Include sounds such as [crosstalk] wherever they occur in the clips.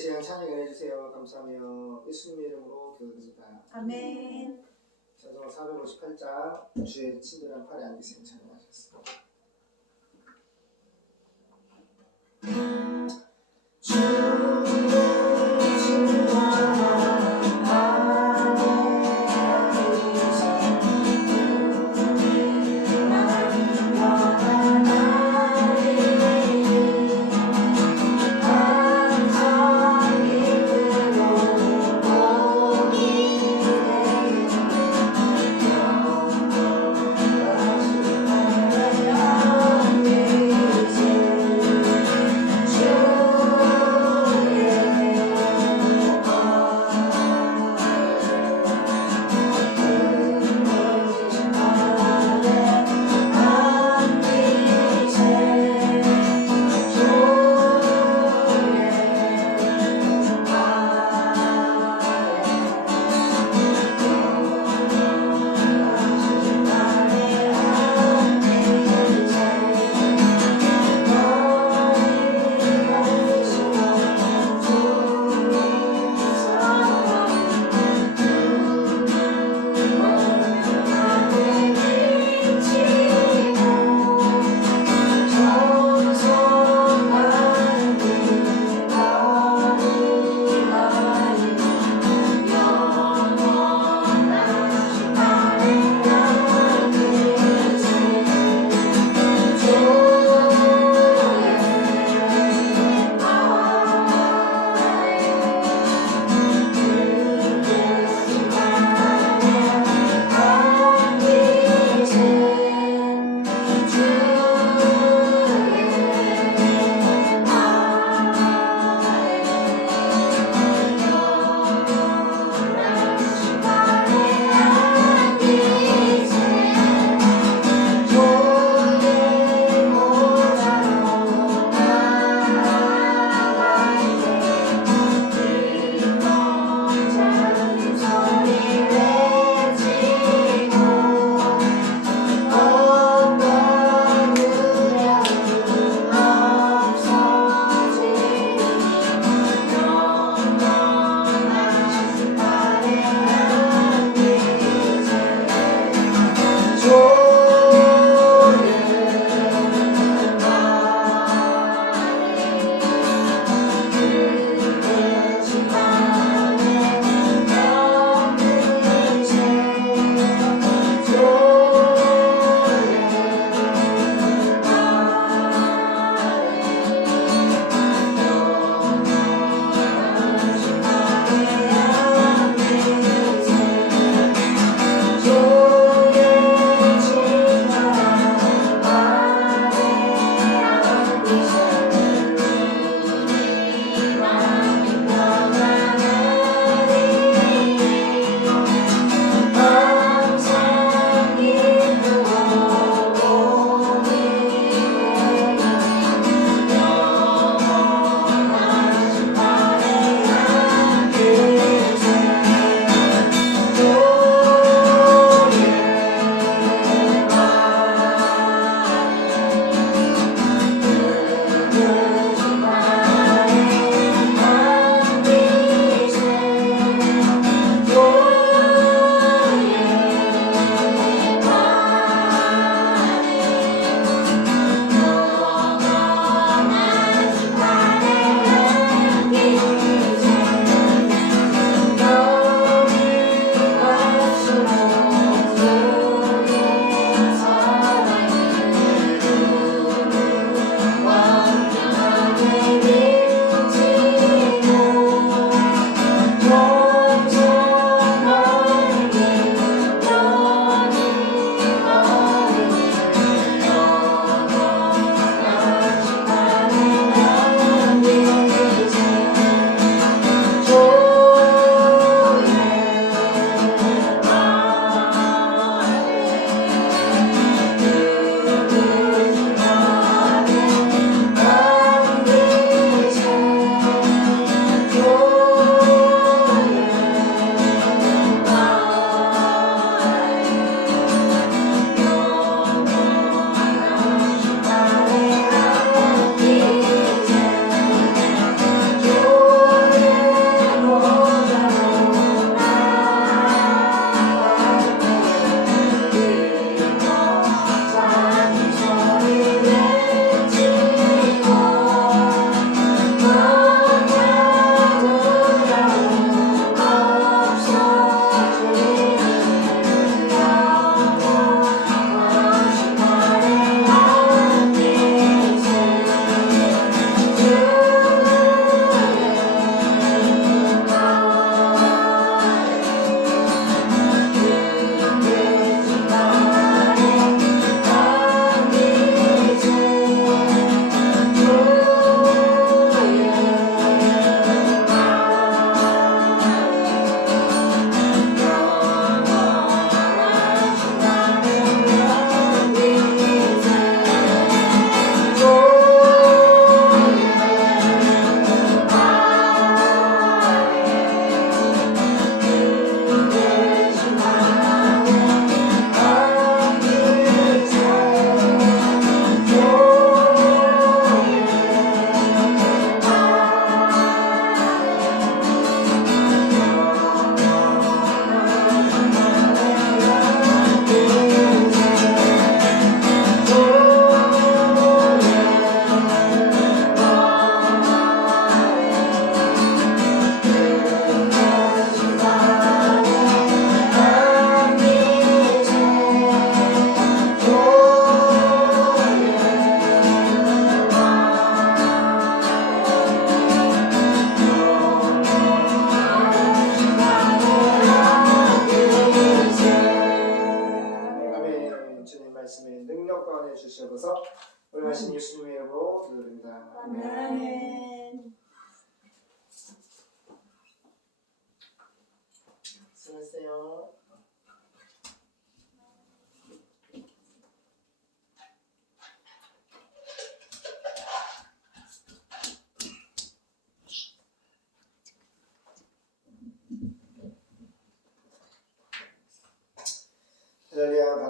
시간 찬양을 해주세요. 감사하며 예수님 이름으로 기도드립니다. 아멘. 찬송 458장 주의 친절한 팔에 앉으세요. 찬양하셨습니다. 주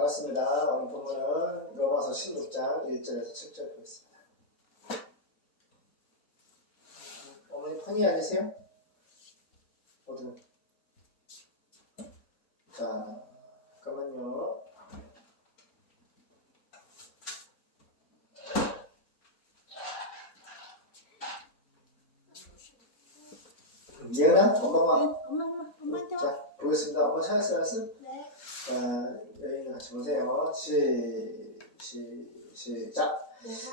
반갑습니다. 오늘 본문은 로마서 16장 1절에서 7절 보겠습니다. 어머니 폰이 아니세요? 모두 자, 잠깐만요. 예은아, 엄마가 엄마, 엄마, 엄마 줘. 자 보겠습니다. 엄마 찾았어요, 스? 네. 자, 여인아 같이 보세요. 시, 시, 시작.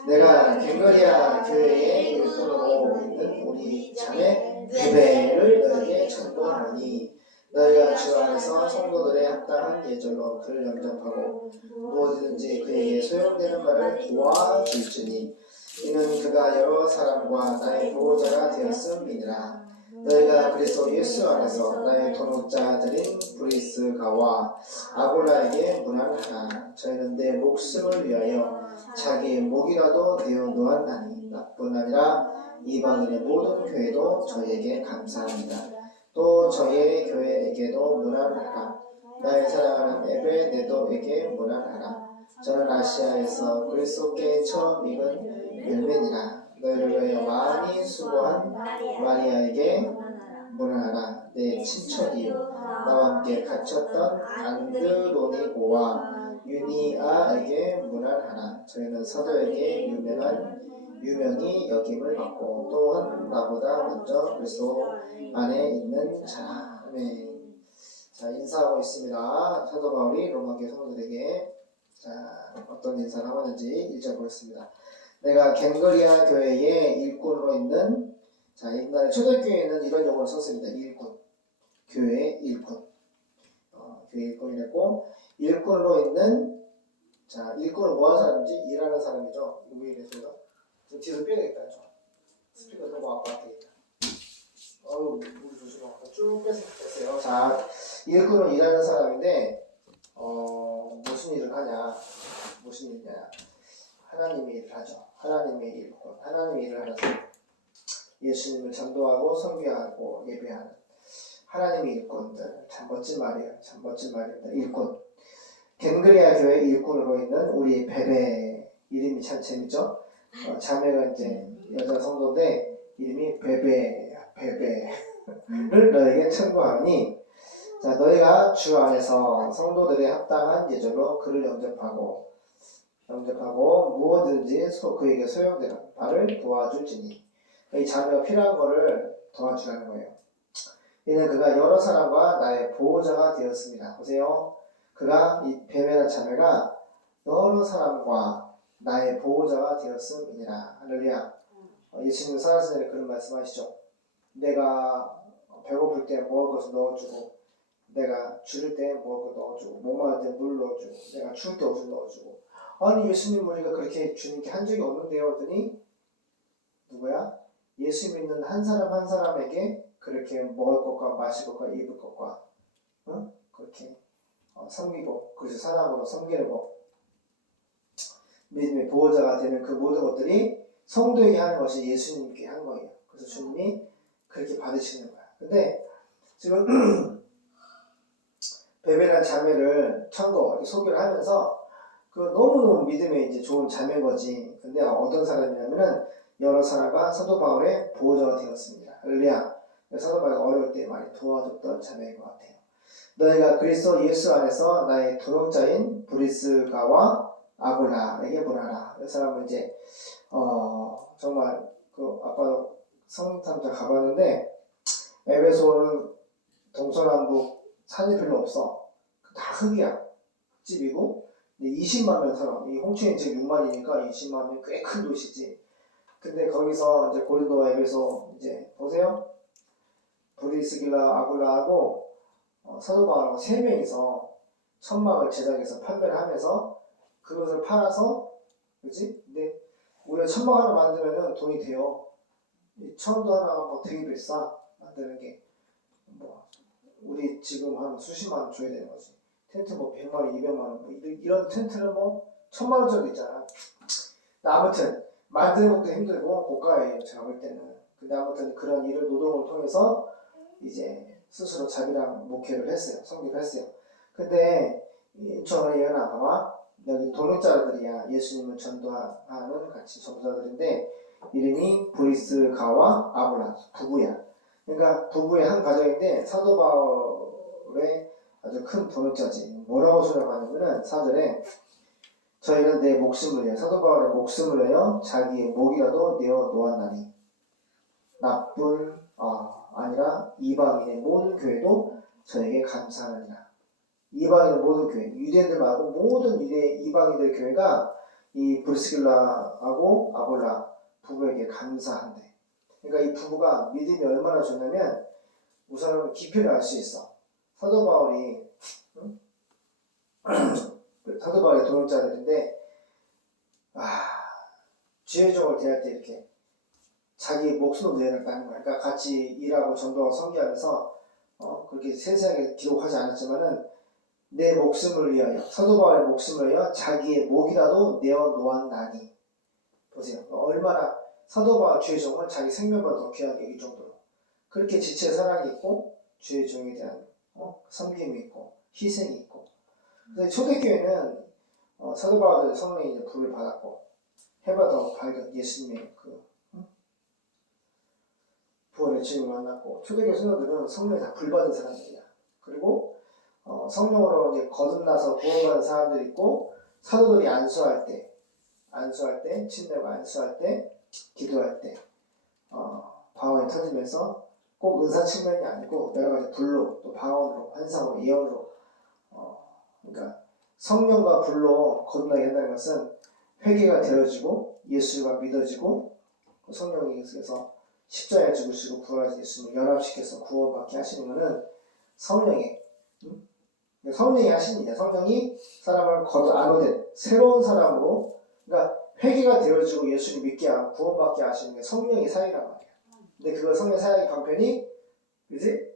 내가 갱거리아 교회의 일꾼으로 있는 우리 자매 베베를 너에게 전도하니 너희가 주 안에서 성도들의 합당한 예절로 그를 영접하고 무엇이든지 그에게 소용되는 말을 도와줄지니 이는 그가 여러 사람과 나의 보호자가 되었음이니라 너희가 그리스도 예수 안에서 나의 도목자들인 브리스가와 아골라에게 문안하라. 저희는 내 목숨을 위하여 자기의 목이라도 되어 놓았나니 나뿐 아니라 이방인의 모든 교회도 저희에게 감사합니다. 또 저희의 교회에게도 문안하라. 나의 사랑하는 에베네도에게 문안하라. 저는 아시아에서 그리스도께 처음 익은 열매니라. 너희를 위하여 많이 수고한 마리아에게 문안하라 내 친척이요 나와 함께 갇혔던 안드로니고와 유니아에게 문안하라 저희는 사도에게 유명한 유명히 여김을 받고 또한 나보다 먼저 그리스도 안에 있는 자라. 아멘. 자 인사하고 있습니다. 사도 바울이 로마교회 성도들에게 자 어떤 인사를 하고 있는지 1절 보겠습니다. 내가 갱거리아 교회의 일꾼으로 있는 자 옛날에 초대교회에는 이런 용어를 썼습니다. 일꾼. 교회의 일꾼. 어, 교회 일꾼이랬고 일꾼으로 있는 자 일꾼은 뭐 하는 사람인지? 일하는 사람이죠. 왜 이래 소리가 좀 뒤에서 빼야겠다 좀 스피커 너무 아파하겠다 어우 물 조심하고 쭉 빼서 빼세요. 자 일꾼은 일하는 사람인데 어 무슨 일을 하냐? 무슨 일이냐? 하나님의 일을 하죠. 하나님의 일꾼. 하나님의 일을 하는 사람 예수님을 전도하고 선교하고 예배하는 하나님의 일꾼들 참 멋진 말이에요. 참 멋진 말입니다. 일꾼. 갱그리아 교회 일꾼으로 있는 우리 베베 이름이 참 재밌죠? 어, 자매가 이제 여자 성도인데 이름이 베베 베베를 너에게称구하니 자 너희가 주 안에서 성도들의 합당한 예절로 그를 영접하고 영접하고 무엇든지 소- 그에게 소용되는 바를 도와줄지니 이 자매가 필요한 거를 도와주라는 거예요. 이는 그가 여러 사람과 나의 보호자가 되었습니다. 보세요. 그가 이 뱀이라는 자매가 여러 사람과 나의 보호자가 되었음이니라. 할렐루야. 어, 예수님 살아계신 전에 그런 말씀하시죠. 내가 배고플 때 먹을 것을 넣어주고, 내가 줄일 때 먹을 것 넣어주고, 목마를 때물 넣어주고, 내가 추울 때 옷을 넣어주고. 아니 예수님 우리가 그렇게 주님께 한 적이 없는데요. 했더니 누구야? 예수 믿는 한 사람 한 사람에게 그렇게 먹을 것과 마실 것과 입을 것과 어? 그렇게 어, 섬기고 그래서 사랑으로 섬기는 것 믿음의 보호자가 되는 그 모든 것들이 성도에게 하는 것이 예수님께 한 거예요. 그래서 주님이 그렇게 받으시는 거야. 근데 지금 [clears throat] 베베란 자매를 참고 소개를 하면서 그 너무너무 믿음에 이제 좋은 자매인 거지. 근데 어떤 사람이냐면은 여러 사람과 사도 바울의 보호자가 되었습니다. 할렐루야. 사도 바울이 어려울 때 많이 도와줬던 자매인 것 같아요. 너희가 그리스도 예수 안에서 나의 도역자인 브리스가와 아굴라에게 보라라. 이 사람은 이제 어 정말 그 아빠도 성탐자 가봤는데 에베소는 동서남북 산이 별로 없어. 다 흙이야. 흙집이고 근데 20만 명 사람. 이 홍천이 지금 6만이니까 20만 명 꽤 큰 도시지. 근데 거기서 이제 고린도와 에베소 이제 보세요. 브리스길라 아굴라하고 어, 사도 바울하고 세 명이서 천막을 제작해서 판매를 하면서 그것을 팔아서 그지? 근데 우리가 천막 하나 만들면은 돈이 돼요. 이 천도 하나가 뭐 되게 비싸 만드는 게 뭐 우리 지금 한 수십만 원 줘야 되는 거지. 텐트 뭐 100만 원, 200만 원, 뭐 이런, 텐트는 뭐 천만 원짜리 있잖아. 근데 아무튼 만드는 것도 힘들고 고가예요. 제가 볼 때는. 근데 아무튼 그런 일을 노동을 통해서 이제 스스로 자기랑 목회를 했어요. 성기를 했어요. 근데 인천의 봐봐 여기 동역자들이야 예수님을 전도하는 같이 전도자들인데 이름이 브리스가와 아볼라 부부야. 그러니까 부부의 한 가정인데 사도 바울의 아주 큰 동역자지. 뭐라고 설명하냐면은 사절에 저희는 내 목숨을 위해 사도 바울의 목숨을 위하여 자기의 목이라도 내어 놓았나니 나뿐 어, 아니라 이방인의 모든 교회도 저에게 감사하느니라. 이방인의 모든 교회, 유대인들 말고 모든 유대 이방인들 교회가 이 브리스길라하고 아볼라 부부에게 감사한대. 그러니까 이 부부가 믿음이 얼마나 좋냐면 우선은 깊이를 알 수 있어. 사도 바울이 응? [clears throat] 사도 바울의 동역자들인데 아 주의종을 대할 때 이렇게 자기 목숨을 내놨다는 거야. 그러니까 같이 일하고 전도하고 선교하면서 어, 그렇게 세세하게 기록하지 않았지만은 내 목숨을 위하여 사도 바울의 목숨을 위하여 자기의 목이라도 내어 놓았나니 보세요. 얼마나 사도 바울 주의 종은 자기 생명보다 더 귀하게 여길 정도로 그렇게 지체 사랑이 있고 주의 종에 대한 어, 섬김이 있고 희생이 근데 초대교회는 어, 사도 바울의 성령이 이제 불을 받았고 더 밝은 예수님의 그 응? 부활의 주님을 만났고 초대교회 성도들은 성령이 다 불받은 사람들이야. 그리고 어, 성령으로 이제 거듭나서 구원받은 사람들이 있고 사도들이 안수할 때 안수할 때 침례가 안수할 때 기도할 때 어, 방언이 터지면서 꼭 은사 측면이 아니고 여러 가지 불로 또 방언으로 환상으로 예언으로 어, 그러니까 성령과 불로 거듭나게 한다는 것은 회개가 되어지고 예수가 믿어지고 그 성령이 그래서 십자가에 죽으시고 부활하신 예수님을 연합시켜서 구원받게 하시는 것은 성령의 음? 성령이 하신 일이야. 성령이 사람을 거듭 안오된 새로운 사람으로 그러니까 회개가 되어지고 예수를 믿게 하고 구원받게 하시는 게 성령의 사역이란 말이야. 근데 그걸 성령 사역의 방편이 그지?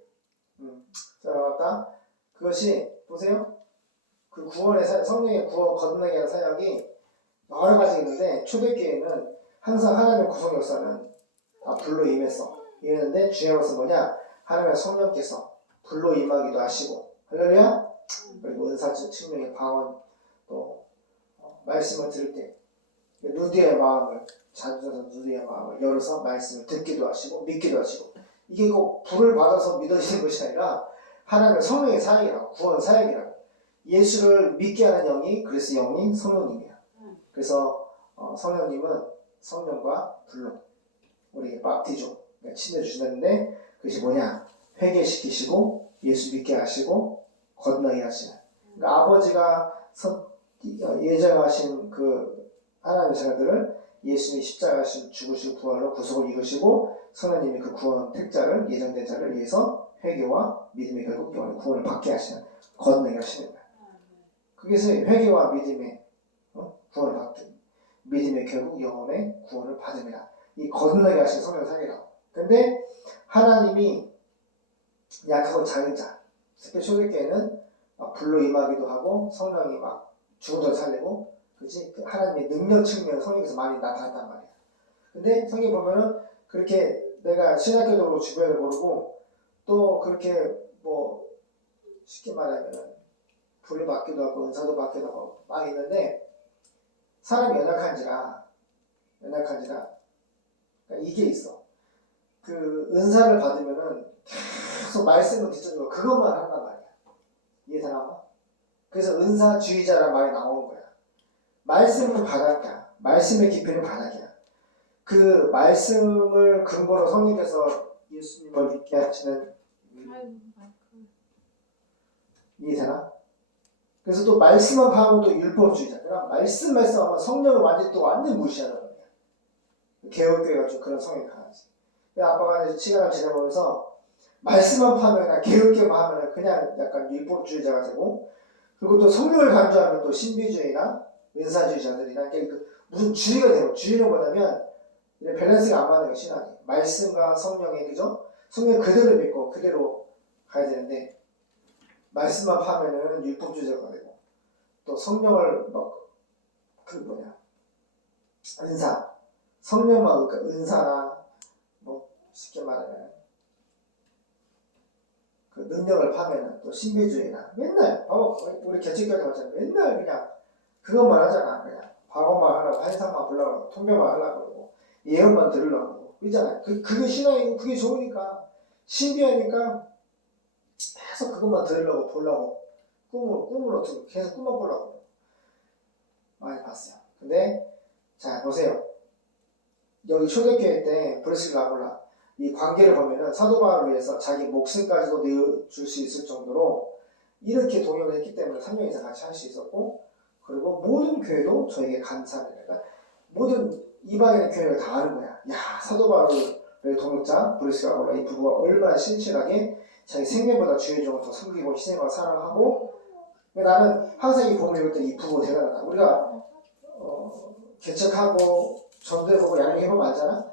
음, 자 나왔다. 그것이 보세요. 그 구원의 사역, 성령의 구원 거듭나게 하는 사역이 여러 가지 있는데 초대교회는 항상 하나님의 구성 역사는 다 불로 임했어. 임했는데 중요한 것은 뭐냐? 하나님의 성령께서 불로 임하기도 하시고 할렐루야. 그리고 은사적 측면의 방언 또 어, 말씀을 들을 때 누디의 마음을 자주서 누디의 마음을 열어서 말씀을 듣기도 하시고 믿기도 하시고 이게 꼭 불을 받아서 믿어지는 것이 아니라 하나님의 성령의 사역이라고 구원 사역이라고 예수를 믿게 하는 영이 그래서 영이 성령님이야. 그래서 어, 성령님은 성령과 불로 우리에게 밥티죠 그러니까 친해 주시는데 그것이 뭐냐 회개시키시고 예수 믿게 하시고 거듭나게 하시는 그러니까 아버지가 선- 예정하신 그 하나님의 자녀들을 예수님이 십자가신 죽으시고 부활로 구속을 이루시고 성령님이 그 구원 택자를 예정된 자를 위해서 회개와 믿음의 결국 구원을 받게 하시는 거듭나게 하시는 거야. 그것이 회개와 믿음의 어? 구원을 받기 믿음의 결국 영혼의 구원을 받음이라. 이 거듭나게 하신 성령 사이라고. 근데 하나님이 약하고 작은 자 특히 초대교회는 막 불로 임하기도 하고 성령이 막 죽은 자를 살리고 그지 그 하나님의 능력 측면 성령에서 많이 나타났단 말이야. 근데 성경 보면은 그렇게 내가 신학교적으로 주변을 모르고 또 그렇게 뭐 쉽게 말하면은 불을 받기도 하고 은사도 받기도 하고 막 있는데 사람이 연약한지라 연약한지라. 그러니까 이게 있어. 그 은사를 받으면은 계속 말씀을 듣는 거 그것만 한단 말이야. 이해되나? 그래서 은사주의자란 말이 나오는 거야. 말씀은 바닥이야. 말씀의 깊이는 바닥이야. 그 말씀을 근거로 성령께서 예수님을 믿게 하시는 이해되나? 그래서 또 말씀만 파면 또 율법주의자. 그럼 말씀 말씀하면 성령을 완전히 또 완전 무시하는 거야. 개혁교회가 좀 그런 성향이 강하지. 아빠가 이제 시간을 지내보면서 말씀만 파면 개혁교회만 하면 그냥 약간 율법주의자가 되고 그리고 또 성령을 간주하면 또 신비주의나 은사주의자들이나 그 무슨 주의가 되고 주의는 뭐냐면 밸런스가 안 맞는 거 신앙이 말씀과 성령의 그죠? 성령 그대로 믿고 그대로 가야 되는데 말씀만 파면은 율법주의자가 되고 또 성령을 막그 뭐냐 은사 성령만 그러니까 은사나 뭐 쉽게 말하면 그 능력을 파면은 또 신비주의나 맨날 봐봐 우리 개척교회 왔잖아 맨날 그냥 그것만 하잖아. 그냥 과거만 하라고 환상만 보려고 통배만 하려고 그러고 예언만 들으려고 그러고 그러잖아요. 그, 그게 신앙이고 그게 좋으니까 신비하니까 계속 그것만 들으려고 보려고 꿈으로 꿈으로 들- 계속 꿈만 보려고 많이 봤어요. 근데 자 보세요. 여기 초대교회 때 브레스 라골라 이 관계를 보면은 사도 바울을 위해서 자기 목숨까지도 내어줄 수 있을 정도로 이렇게 동역을 했기 때문에 3명이서 같이 할 수 있었고 그리고 모든 교회도 저에게 감사를 그러니까 모든 이방인의 교회를 다 아는 거야. 야 사도 바울의 동역자 브레스 라골라 이 부부가 얼마나 신실하게 자기 생명보다 주의 종을 더 섬기고 희생하고 사랑하고 나는 항상 이 부분을 읽을 때 이 부부가 대단하다. 우리가 어, 개척하고 전도해보고 양육해보면 알잖아?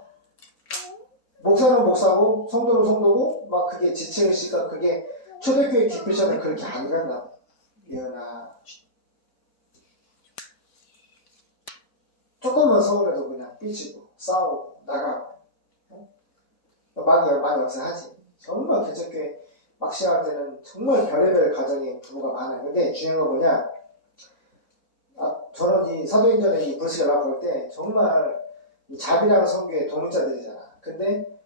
목사는 목사고 성도는 성도고 막 그게 지체의식과 그게 초대교회 기피션을 그렇게 안 간다고 예언아. 조금만 서울에도 그냥 삐치고 싸우고 나가고. 어? 많이 많이 역사하지. 정말 개척교회 막 시작할 때는 정말 별의별 가정의 부부가 많아요 근데 중요한 건 뭐냐 아, 저는 이 사도행전의 이 브루스가 볼때 정말 이 자비랑 성교의 동자들이잖아. 근데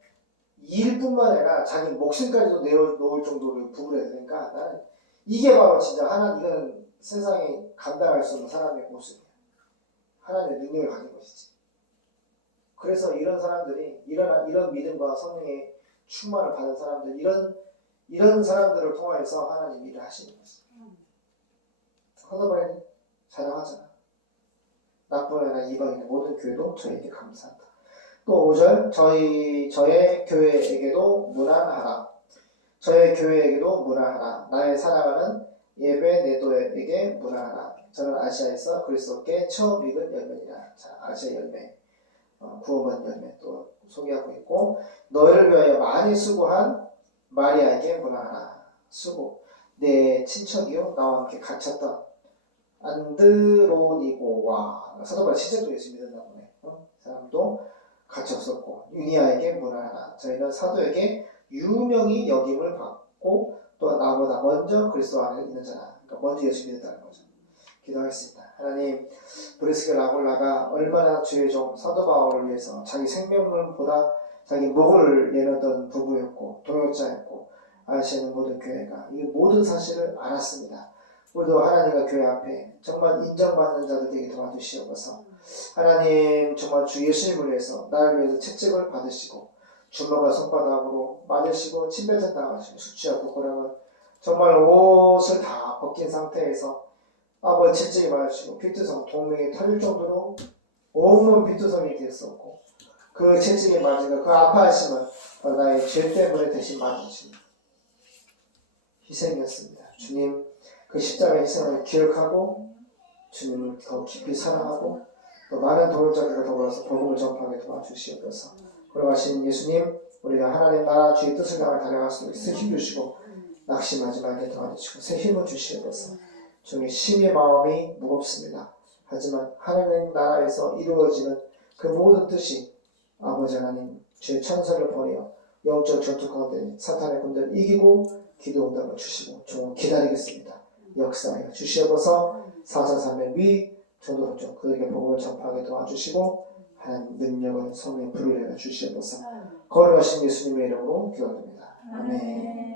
일뿐만 아니라 자기 목숨까지도 내어놓을 정도로 부부를 되니까 나는 이게 바로 진짜 하나 이거는 세상에 감당할 수 없는 사람의 모습이야. 하나님의 능력을 가진 것이지. 그래서 이런 사람들이 이런 이런 믿음과 성령의 충만을 받은 사람들 이런 이런 사람들을 통하여서 하나님 일을 하시는 거지. 하나님 자랑하잖아. 나뿐 아니라 이방인의 모든 교회도 저에게 감사한다. 또 5절 저희 저의 교회에게도 무난하라. 저의 교회에게도 무난하라. 나의 사랑하는 예배 내도에게 무난하라. 저는 아시아에서 그리스도께 처음 읽은 열매이라. 자, 아시아 열매, 어, 구원받은 열매 또 소개하고 있고 너희를 위하여 많이 수고한 마리아에게 무난하라. 수고. 내 친척이요 나와 함께 갇혔던 안드로니고와 사도바울 시제도 예수 믿었나 보네. 어? 그 사람도 없었고 유니아에게 문하나 저희는 사도에게 유명히 여김을 받고 또 나보다 먼저 그리스도 안에 있는 자라. 그러니까 먼저 예수 믿었다는 거죠. 기도하겠습니다. 하나님 브리스게 라골라가 얼마나 주의 종 사도 바울을 위해서 자기 생명을보다 자기 목을 내놓던 부부였고 동역자였고 아시는 모든 교회가 이 모든 사실을 알았습니다. 우리도 하나님과 교회 앞에 정말 인정받는 자들 되게 도와주시옵소서. 하나님 정말 주 예수님을 위해서 나를 위해서 채찍을 받으시고 주먹과 손바닥으로 맞으시고 침뱉어 당하시고 수치하고 고랑을 정말 옷을 다 벗긴 상태에서 아버지 채찍이 맞으시고 피투성 동맹이 터질 정도로 온몸 피투성이 되었었고 그 채찍이 맞은 그 아파하심은 나의 죄 때문에 대신 맞으신 희생이었습니다. 주님 그 십자가의 희생을 기억하고 주님을 더 깊이 사랑하고 또 많은 동역자들과 더불어서 복음을 전파하게 도와주시옵소서. 걸어가신 예수님, 우리가 하나님 나라 주의 뜻을 향해 달려갈 수 있을 힘 주시고 낙심하지 말게 도와주시고 새 힘을 주시옵소서. 종의 심의 마음이 무겁습니다. 하지만 하나님 나라에서 이루어지는 그 모든 뜻이 아버지 하나님 주의 천사를 보내어 영적 전투 가운데 사탄의 군대를 이기고 기도 응답을 주시고 종을 기다리겠습니다. 역사하여 주시옵소서 사사삼의 위 전도독종 그에게 복음을 전파하게 도와주시고 하나님 능력을 성령 불을 내려 주시옵소서 거룩하신 예수님의 이름으로 기도드립니다. 아멘. 아멘.